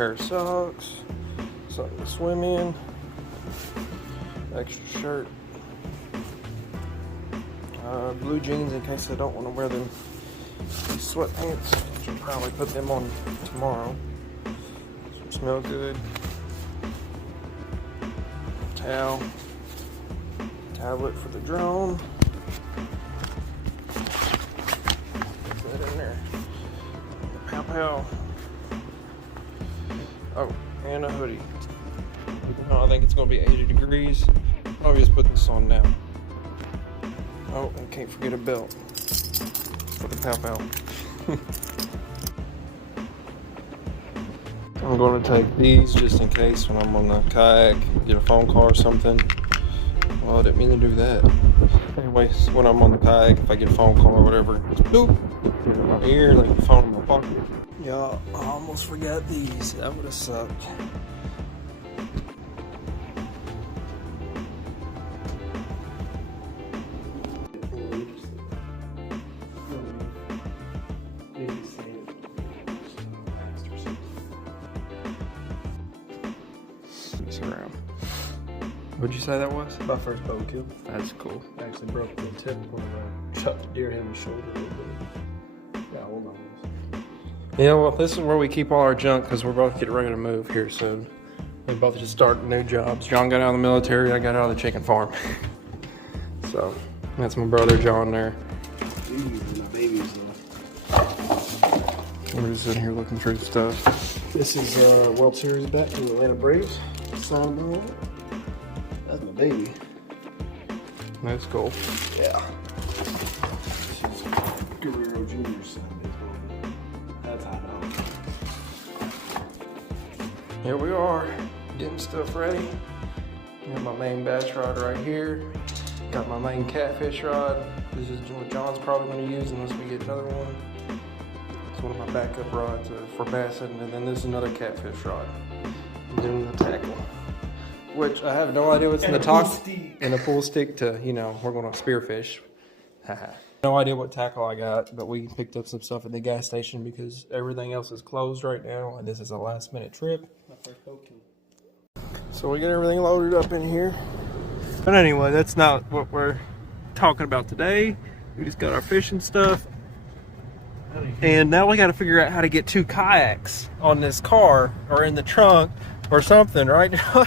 pair of socks, something to swim in, extra shirt, blue jeans in case I don't want to wear them sweatpants, which I'll probably put them on tomorrow. Smell good. Towel, tablet for the drone. Put that in there. The pow pow. Oh, and a hoodie. Even though I think it's gonna be 80 degrees, I'll just put this on now. Oh, and can't forget a belt for the pow pow. I'm going to take these just in case when I'm on the kayak, get a phone call or something. Well, I didn't mean to do that. Anyways, when I'm on the kayak, if I get a phone call or whatever, just boop, get it in my ear, like the phone in my pocket. Y'all, I almost forgot these. That would have sucked. Around. What'd you say that was? My first bow kill. That's cool. I actually broke the tip when I shot the deer in the shoulder a little bit. Yeah, hold on. Yeah, well, this is where we keep all our junk because we're both getting ready to move here soon. We both just started new jobs. John got out of the military, I got out of the chicken farm. So, that's my brother John there. We're just sitting here looking through stuff. This is World Series bet from the Atlanta Braves. Signed on it. That's my baby. That's cool. Yeah. This is Guerrero Jr.'s son. That's how I know. Here we are, getting stuff ready. Got my main bass rod right here. Got my main catfish rod. This is what John's probably going to use unless we get another one. It's one of my backup rods for bassing, and then this is another catfish rod. And then the tackle, which I have no idea what's in the top. And a pool stick to, you know, we're going to spearfish. No idea what tackle I got, but we picked up some stuff at the gas station because everything else is closed right now, and this is a last minute trip. So we got everything loaded up in here. But anyway, that's not what we're talking about today. We just got our fishing stuff. And now we got to figure out how to get 2 kayaks on this car or in the trunk or something, right? I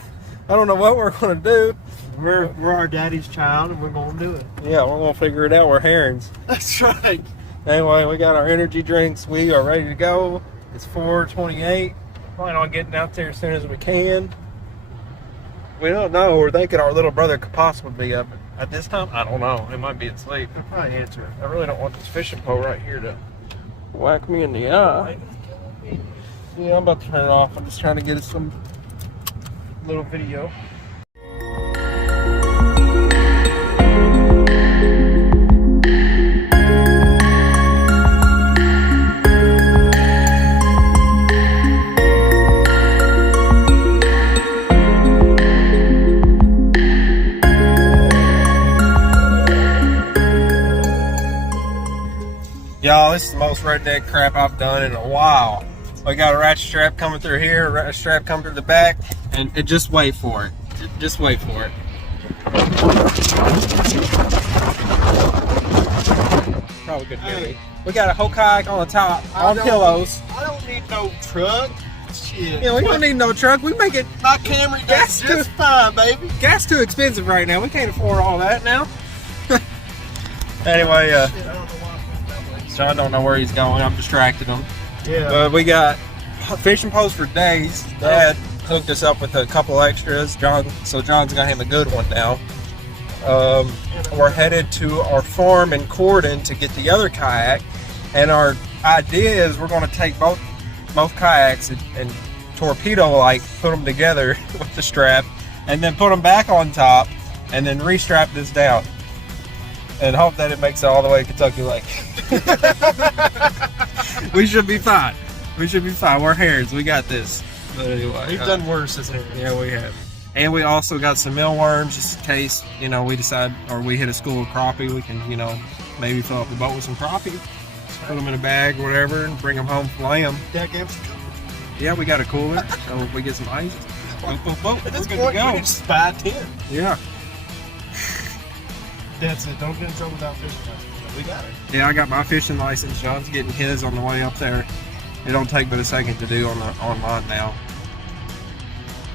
don't know what we're going to do. We're our daddy's child and we're going to do it. Yeah, we're going to figure it out. We're herons. That's right. Anyway, we got our energy drinks. We are ready to go. It's 4:28. Plan on getting out there as soon as we can. We don't know. We're thinking our little brother could possibly be up at this time. I don't know. He might be asleep. I'll probably answer it. I really don't want this fishing pole right here to whack me in the eye. Yeah, I'm about to turn it off. I'm just trying to get us some little video. Y'all, this is the most redneck crap I've done in a while. We got a ratchet strap coming through here, a ratchet strap coming through the back, and just wait for it. Just wait for it. Probably good to hear me. We got a whole kayak on the top, on pillows. I don't need no truck. Shit. Yeah, we don't need no truck. We make it. My Camry gas just fine, baby. Gas too expensive right now. We can't afford all that now. Anyway, John don't know where he's going. I'm distracting him. Yeah. But we got fishing poles for days. Dad hooked us up with a couple extras. So John's got him a good one now. We're headed to our farm in Corden to get the other kayak, and our idea is we're going to take both kayaks and torpedo put them together with the strap, and then put them back on top, and then restrap this down, and hope that it makes it all the way to Kentucky Lake. We should be fine. We should be fine. We're herons. We got this. But anyway, We've done worse as herons. Yeah, we have. And we also got some mealworms just in case, we decide, or we hit a school of crappie, we can, maybe fill up the boat with some crappie, put them in a bag or whatever, and bring them home, fillet them. Yeah, we got a cooler, so if we get some ice, boop, boop, boop, At this we're point, good to we go. can just buy 10. Yeah. That's it. Don't get in trouble without fishing license. We got it. Yeah, I got my fishing license. John's getting his on the way up there. It don't take but a second to do on the online now.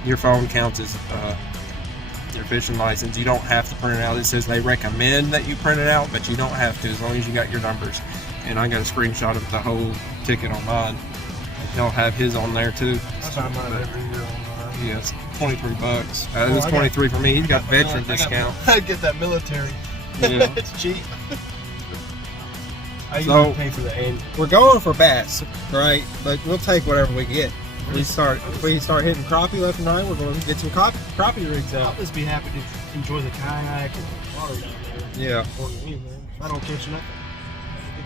Your phone counts as your fishing license. You don't have to print it out. It says they recommend that you print it out, but you don't have to as long as you got your numbers. And I got a screenshot of the whole ticket on mine. He'll have his on there too. I buy mine every year online. Yeah, it's $23. It was I got- 23 for me. He's got veteran I got- discount. I get that military. Yeah. It's cheap. I So- usually pay for the annual. We're going for bass, right? But we'll take whatever we get. If we start hitting crappie left and right, we're going to get some crappie rigs I'll out. just be happy to enjoy the kayak and the water down there. Yeah. Or anything. I don't catch nothing.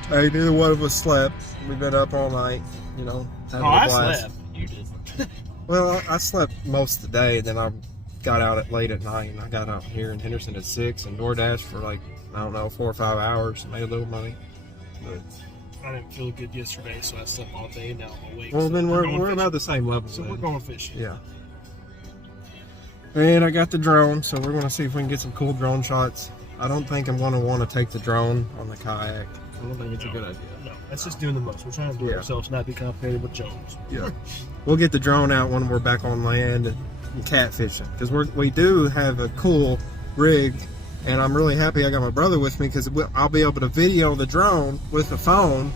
Hey, neither one of us slept. We've been up all night, you know, having Oh, a I blast. slept. You did. Well, I slept most of the day, then I got out at late at night, and I got out here in Henderson at 6 and DoorDash for like, I don't know, 4 or 5 hours, made a little money. But, I didn't feel good yesterday, so I slept all day. Now I'm awake. well, so then going we're fishing. about the same level. So then. we're going fishing. Yeah. And I got the drone, so we're going to see if we can get some cool drone shots. I don't think I'm going to want to take the drone on the kayak. I don't think it's a good idea. No, that's just doing the most. We're trying to do it Yeah. ourselves, not be complicated with Jones. Yeah. We'll get the drone out when we're back on land and catfishing, because we do have a cool rig, and I'm really happy I got my brother with me, because I'll be able to video the drone with the phone,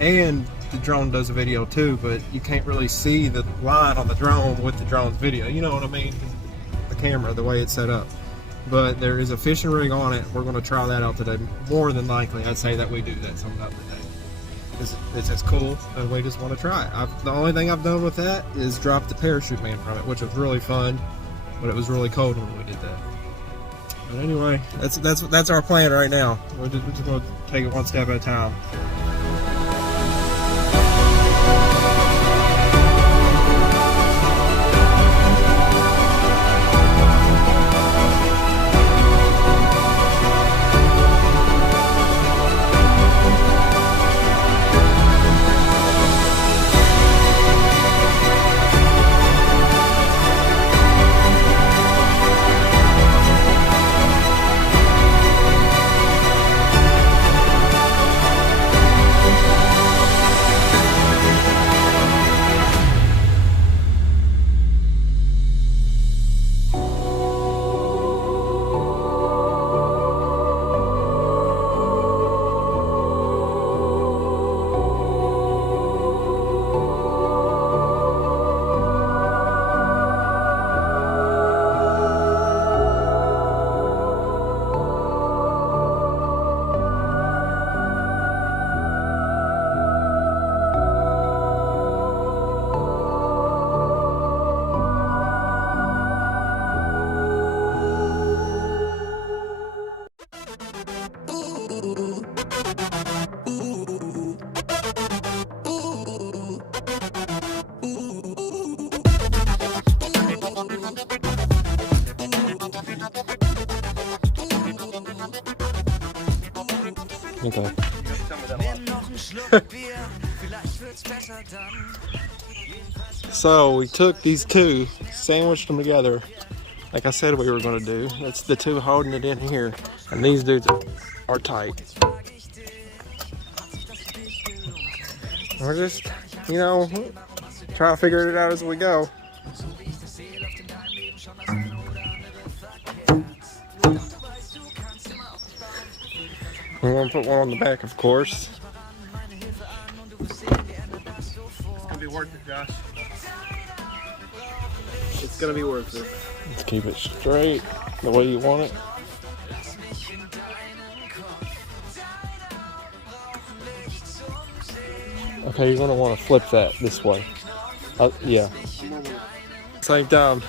and the drone does a video too, but you can't really see the line on the drone with the drone's video. You know what I mean? 'Cause the camera, the way it's set up. But there is a fishing rig on it. We're going to try that out today. More than likely, I'd say that we do that some other day. It's just cool, and we just want to try it. The only thing I've done with that is drop the parachute man from it, which was really fun, but it was really cold when we did that. But anyway, that's our plan right now. We're just going to take it one step at a time. Okay. So we took these two, sandwiched them together, like I said we were going to do. That's the two holding it in here, and these dudes are tight. We're just, you know, trying to figure it out as we go. We're going to put one on the back, of course. It's gonna be worth it, Josh. It's gonna be worth it. Let's keep it straight the way you want it. Okay, you're going to want to flip that this way. Yeah. Same time.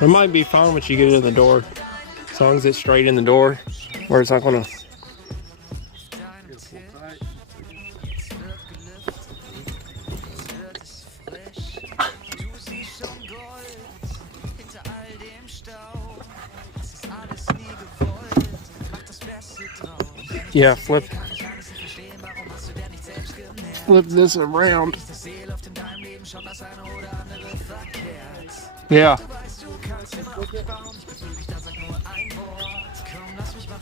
It might be fine once you get it in the door. As long as it's straight in the door, where it's not going to... Yeah, flip. flip this around. Yeah.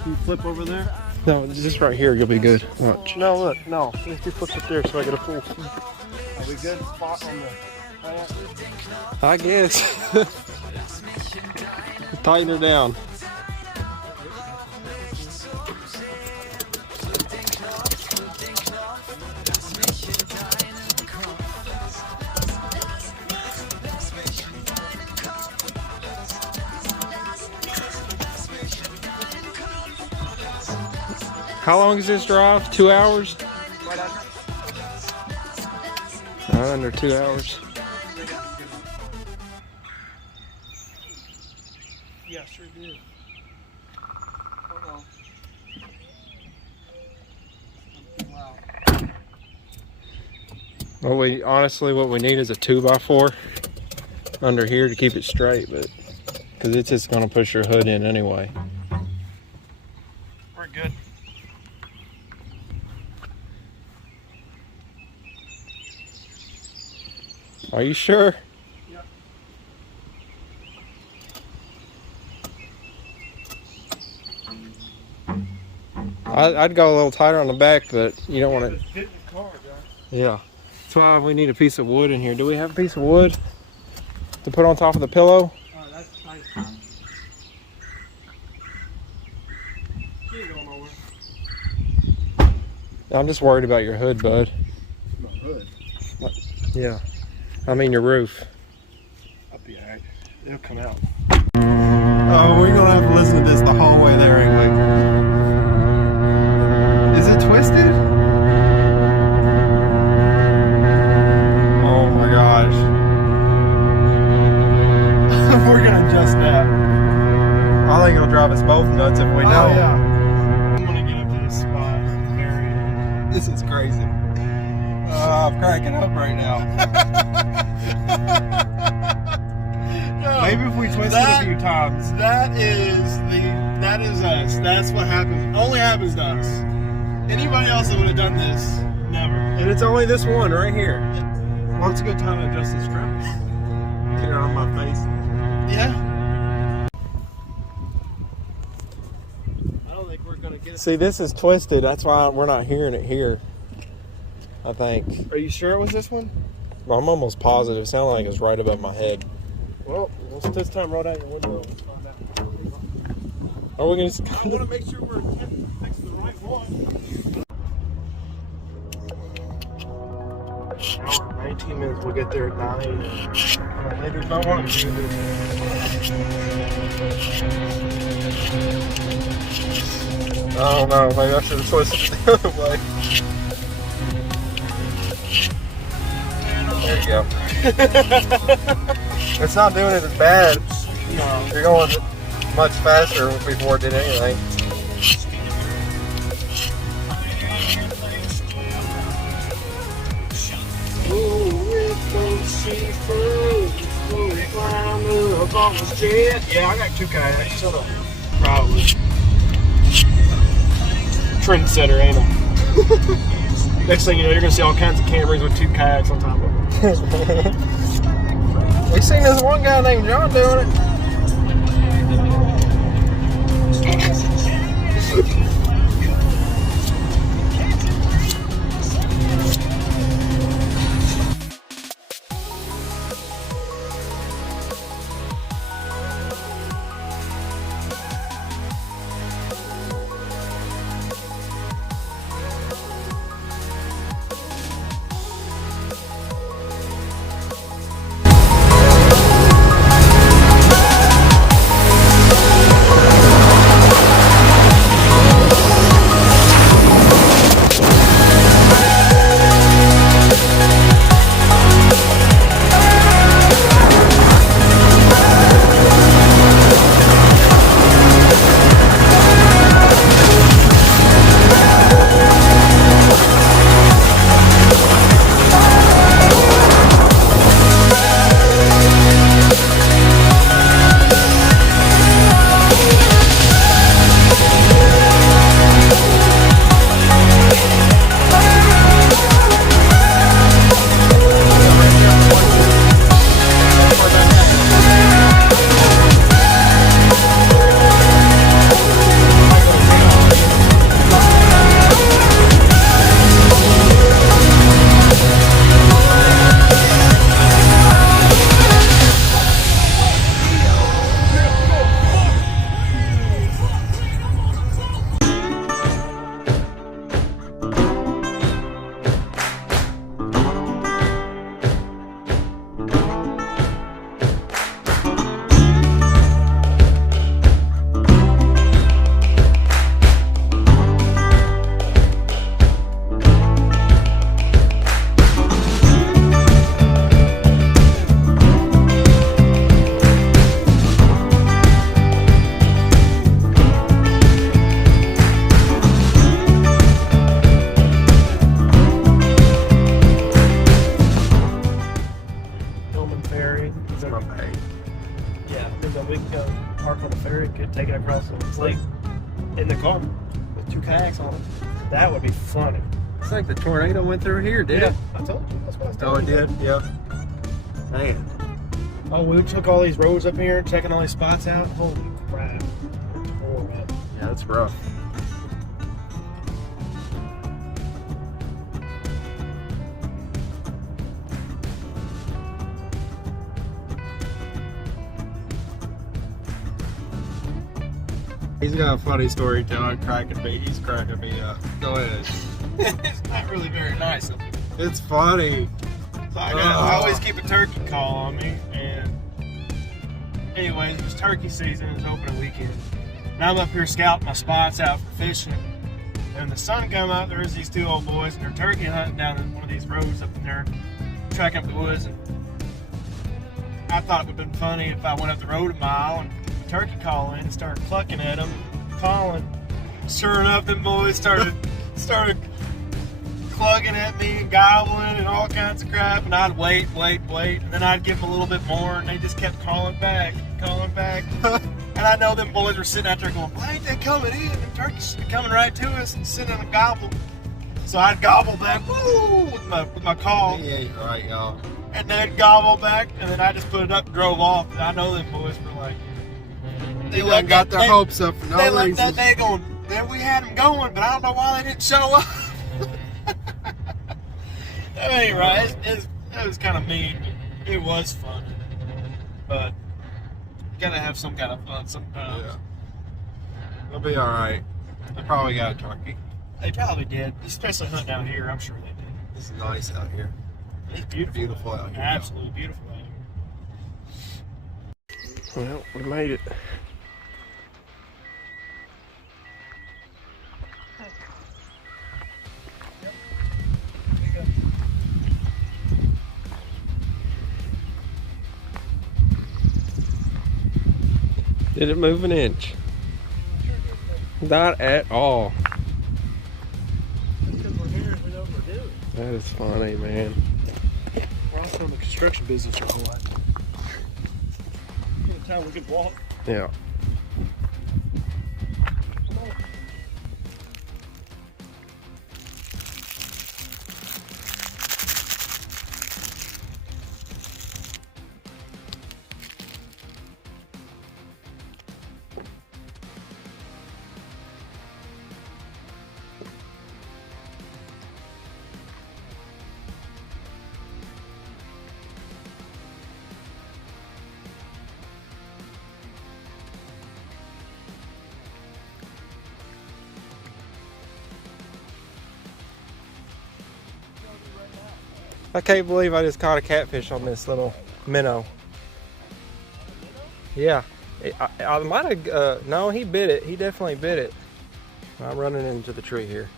You flip over there? No, just right here, you'll be good. Watch. No, look, no. If you flip it there so I get a full. Are we good spot on the kayak? I guess. Tighten her down. How long is this drive? 2 hours? Right under 2 hours. Yeah, sure did. Hold on. Wow. Well, what we need is a 2x4 under here to keep it straight, but because it's just going to push your hood in anyway. We're good. Are you sure? Yeah. I'd go a little tighter on the back, but you don't want to. Just hit the car, John. Yeah. That's why we need a piece of wood in here. Do we have a piece of wood to put on top of the pillow? Oh, that's nice. You ain't going nowhere. I'm just worried about your hood, bud. My hood. Yeah. I mean your roof. I'll be alright. It'll come out. Oh, we're gonna have to listen to this the whole way there, ain't we? Is it twisted? Oh my gosh. We're gonna adjust that. I think it'll drive us both nuts if we Oh, don't. yeah. I'm gonna get up to this spot. This is crazy. I'm cracking up right now. No, Maybe if we twist it a few times. That is us. That's what happens. Only happens to us. Anybody else that would have done this, never. And it's only this one right here. Well, it's a good time to adjust the strap. Get it on my face. Yeah. I don't think we're gonna get it. See, this is twisted. That's why we're not hearing it here. I think. Are you sure it was this one? Well, I'm almost positive. It sounded like it's right above my head. Well, let's this time roll down your window. Let's find out. Are we gonna? I want to make sure we're fixing the right one. Hour and 19 minutes. We'll get there at 9. Maybe if I want to do this. I don't know. Maybe I should have twisted it the other way. There you go. It's not doing it as bad. No. You're going much faster before it did anything. Yeah, I got 2 kayaks. Shut up. Probably. Trendsetter, ain't I? Next thing you know, you're gonna see all kinds of Camrys with 2 kayaks on top of them. We seen this one guy named John doing it. we can go park on the ferry, get taken across the lake in the car with 2 kayaks on it. That would be funny. It's like the tornado went through here, did it? I told you. That's what I was Oh, it telling you. did? Yep. Man. Oh, we took all these roads up here, checking all these spots out. Holy crap. Horrible. Yeah, that's rough. He's got a funny story telling, he's cracking me up. Go ahead. It's not really very nice of me. It's funny. So I always keep a turkey call on me, and anyways, it was turkey season, it was opening weekend. And I'm up here scouting my spots out for fishing. And the sun come out, there's these 2 old boys, and they're turkey hunting down one of these roads up in there, tracking up the woods. And I thought it would have been funny if I went up the road a mile and put a turkey call in and started clucking at them, calling. Sure enough, them boys started clugging at me and gobbling and all kinds of crap, and I'd wait, and then I'd give them a little bit more, and they just kept calling back. And I know them boys were sitting out there going, why ain't they coming in? The turkeys are coming right to us and sitting on a gobble. So I'd gobble back, woo, with my call. Yeah, you're right, y'all. And they'd gobble back, and then I just put it up and drove off. And I know them boys were like, They got their hopes up for no they reason. left that day going, man, we had them going, but I don't know why they didn't show up. Anyway, it was kind of mean. It was fun, but you gotta have some kind of fun sometimes. Yeah. They'll be alright. They probably got a turkey. They probably did, especially hunting out here. I'm sure they did. It's nice out here. It's beautiful. Beautiful out here. Absolutely beautiful out here. Well, we made it. Did it move an inch? Not at all. Because we're here and we know what we're doing. That is funny, man. We're also in the construction business our whole life. In the time we could walk. Yeah. I can't believe I just caught a catfish on this little minnow. Yeah, I might have, no, he bit it. He definitely bit it. I'm running into the tree here.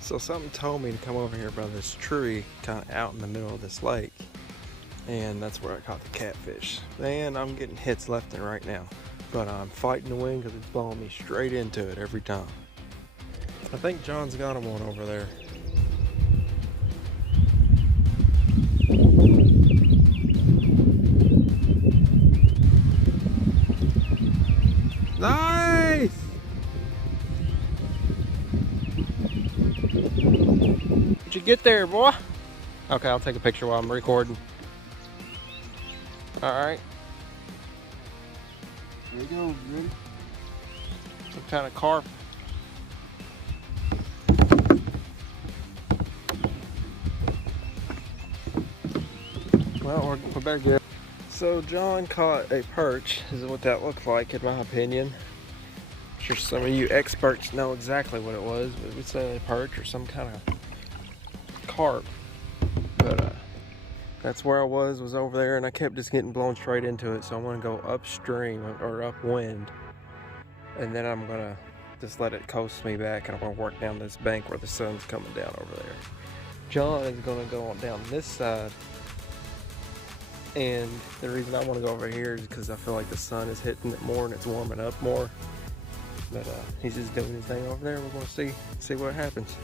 So something told me to come over here by this tree, kind of out in the middle of this lake. And that's where I caught the catfish. And I'm getting hits left and right now. But I'm fighting the wind because it's blowing me straight into it every time. I think John's got him one over there. Nice! Did you get there, boy? Okay, I'll take a picture while I'm recording. Alright. There you go, ready? Some kind of carp. Well, we better get. So John caught a perch, is what that looked like in my opinion. I'm sure some of you experts know exactly what it was, but we'd say a perch or some kind of carp. But that's where I was over there, and I kept just getting blown straight into it, so I'm gonna go upstream or upwind, and then I'm gonna just let it coast me back, and I'm gonna work down this bank where the sun's coming down over there. John is gonna go on down this side. And the reason I want to go over here is because I feel like the sun is hitting it more and it's warming up more. But he's just doing his thing over there. We're going to see what happens.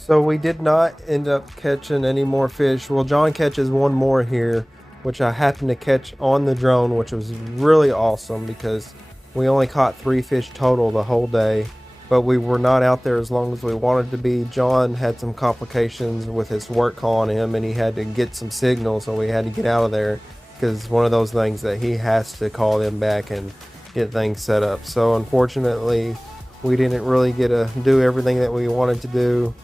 So we did not end up catching any more fish. Well, John catches one more here, which I happened to catch on the drone, which was really awesome because we only caught 3 fish total the whole day, but we were not out there as long as we wanted to be. John had some complications with his work calling him, and he had to get some signal, so we had to get out of there because it's one of those things that he has to call them back and get things set up. So unfortunately, we didn't really get to do everything that we wanted to do,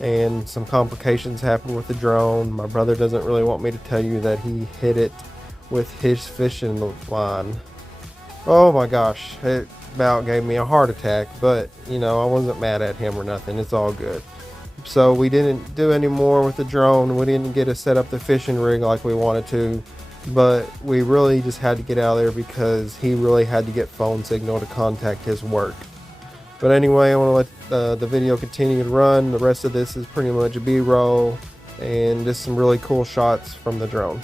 and some complications happened with the drone. My brother doesn't really want me to tell you that he hit it with his fishing line. Oh my gosh, it about gave me a heart attack, but you know, I wasn't mad at him or nothing. It's all good. So we didn't do any more with the drone. We didn't get to set up the fishing rig like we wanted to, but we really just had to get out of there because he really had to get phone signal to contact his work. But anyway, I want to let the video continue to run. The rest of this is pretty much B-roll and just some really cool shots from the drone.